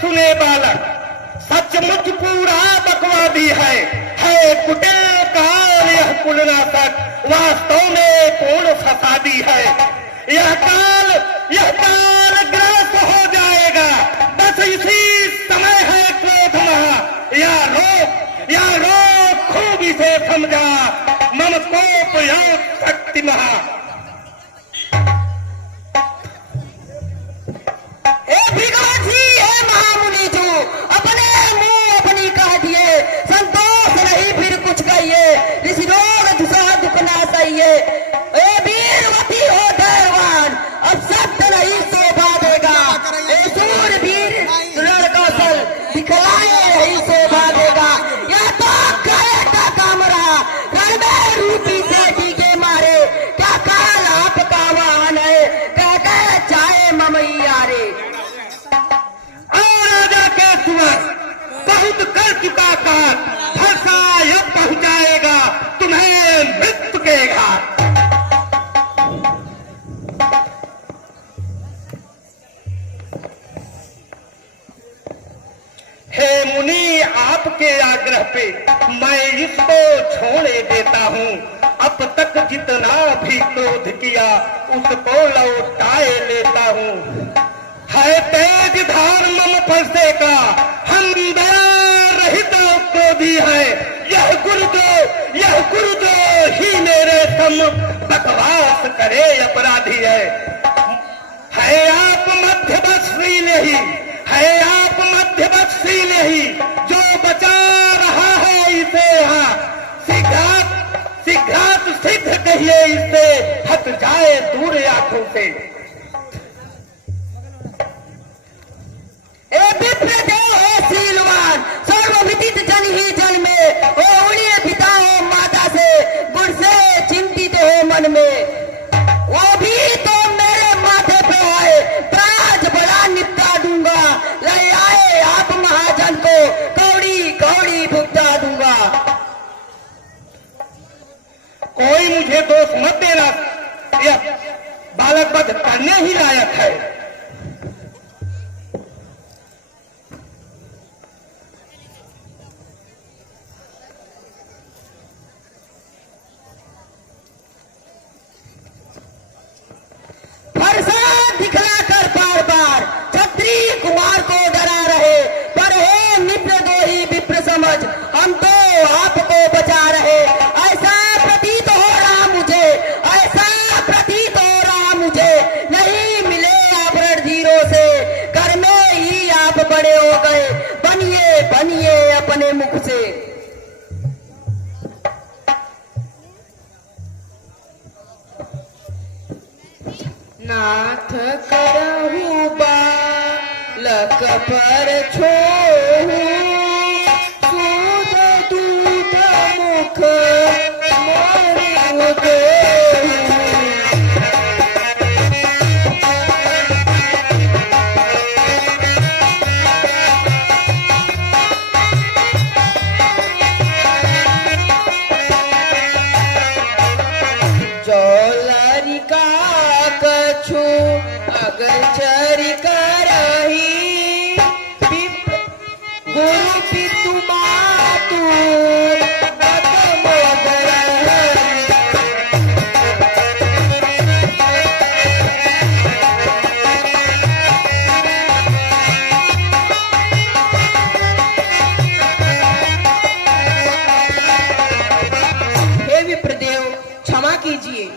सुने बालक, सचमुच पूरा बकवादी है कुटिल काल यह कुलनाशक, वास्तव में पूर्ण फसादी है। यह काल ग्रस्त हो जाएगा, बस इसी समय है क्रोध महा। या रोक खूब इसे समझा, मम कोप योग शक्ति महा। बहुत कर चुका काल, फरसा यह पहुंचाएगा तुम्हें मृत्यु के घाट। हे मुनि, आपके आग्रह पे मैं इसको छोड़े देता हूँ। अब तक जितना भी क्रोध किया उसको लौटाए लेता हूँ। है तेज धार मम फरसे का, हम दया रहित क्रोधी है। यह गुरुदेव ही मेरे सम बकवास करे अपराधी है। आप मध्यवशी नहीं, जो बचा रहा है इसे यहाँ शीघ्रात सिद्ध कहिए, इससे हट जाए दूर आंखों से। सर्वविदित जन ही जन में हो, उड़िए पिता हो माता से, गुण से चिंतित हो मन में। वो भी तो मेरे माथे पे आए, ताज बड़ा निपटा दूंगा। ले आए आप महाजन को, कौड़ी कौड़ी भुगता दूंगा। कोई मुझे दोष मत देना, यह बालक वध करने ही लायक है। दिखलाकर बार बार क्षत्रिय कुमार को डरा रहे, पर हे मित्र दो ही विप्र समझ, हम तो आपको बचा रहे। ऐसा प्रतीत हो रहा मुझे, नहीं मिले आप रणधीरों से, कर में ही आप बड़े हो गए, बनिए अपने मुख से। नाथ करहु बालक पर छोहु, सूद दूध मुख मोहि देहु। जौलरिका कछु अगर चरि करही, गुरु पितु मातु बत मोदरहि। हे विप्रदेव, क्षमा कीजिए।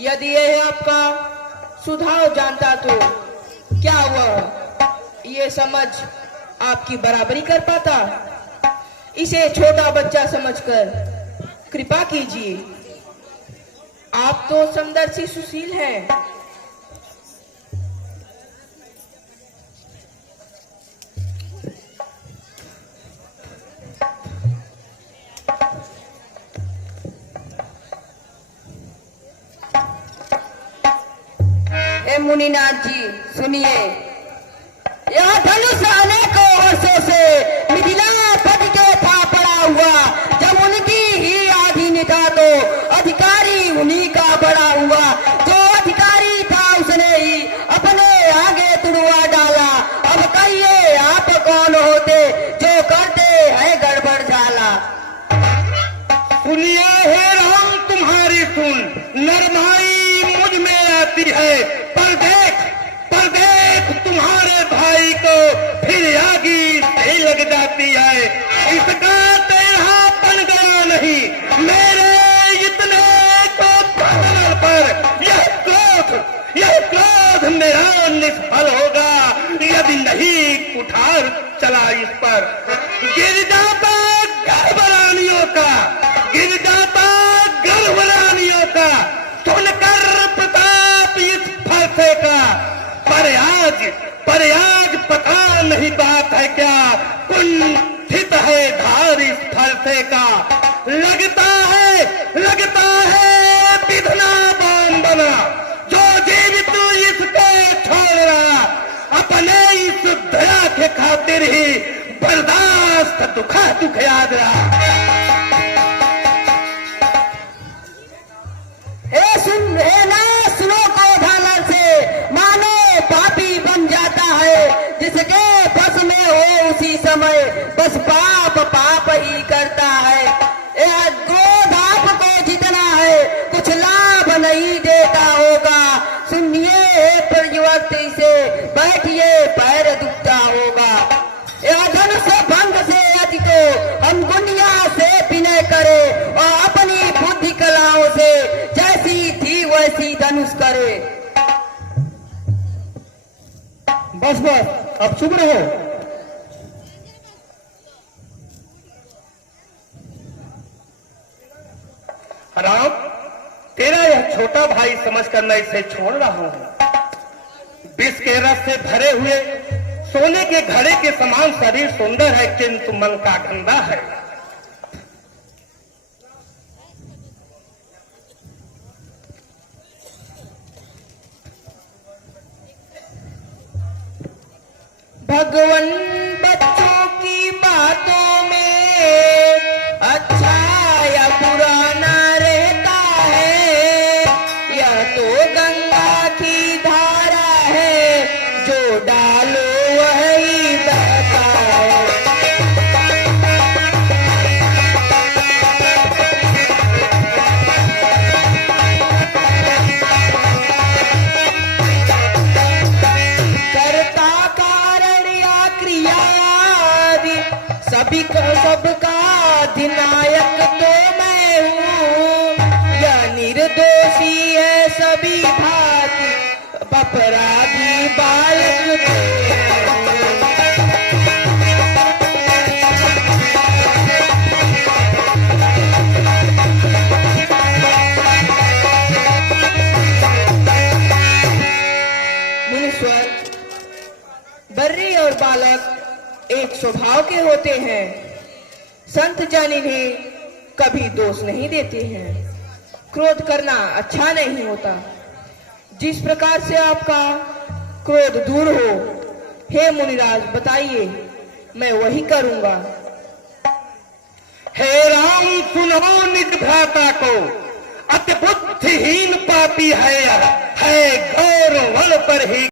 यदि यह आपका सुधाव जानता तो क्या वह ये समझ आपकी बराबरी कर पाता। इसे छोटा बच्चा समझकर कृपा कीजिए। आप तो समदर्शी सुशील हैं। मुनिनाथ जी सुनिए, यह धनुष अनेकों वर्षों से मिथिलापति के था पड़ा हुआ। जब उनकी ही आधीन था तो अधिकारी उन्हीं का बड़ा हुआ। जो अधिकारी था उसने ही अपने आगे तुड़वा डाला। अब कहिए सुनिए हे राम तुम्हारी सुन, नरमाई मुझ में आती है, पर देख तुम्हारे भाई को फिर आगी से लग जाती है। इसका तेरापन गया नहीं, मेरे इतने को बदलने पर यह क्रोध मेरा निष्फल होगा, यदि नहीं कुठार चला इस पर। गिर जाता गर्भरानियों का सुनकर प्रताप इस फरसे का, पर आज पता नहीं बात है क्या, कुंठित है धार इस फरसे का। लगता है विधना बाम बना, जो जीवित इसको छोड़ रहा, अपने इस दया के खातिर ही बर्दाश्त दुख याद रहा। सुनो को धालर से, मानो पापी बन जाता है, जिसके बस में हो उसी समय बस पाप ही करता है। यह क्रोध आपको जितना है कुछ लाभ नहीं देता होगा। सुनिए प्रज्वत्ति से बैठिए, पैर दुखता होगा। यह धनुष भंग से अति को हम गुनिया से विनय करे, और अपनी बुद्धि कलाओं से जैसी थी वैसी धनुष करे। बस अब चुप रहो। राम, तेरा यह छोटा भाई समझकर मैं इसे छोड़ रहा हूं। विष के रस से भरे हुए सोने के घड़े के समान शरीर सुंदर है, किंतु मन का गंदा है। भगवान बच्चों की बातों में अच्छा या पुराना रहता है, यह तो गंगा की धारा है, जो डालो वही बहता है। कर्ता कारण या क्रिया सबका अधिनायक तो मैं हूँ, यह निर्दोषी है सभी भांति, अपराधी बालक तो मुनीश्वर, बर्री और बालक एक स्वभाव के होते हैं। संत जन इन्हें कभी दोष नहीं देते हैं। क्रोध करना अच्छा नहीं होता। जिस प्रकार से आपका क्रोध दूर हो, हे मुनिराज बताइए, मैं वही करूंगा। हे राम, सुनो निज भ्राता को, अति बुद्धिहीन पापी है, गौरव पर ही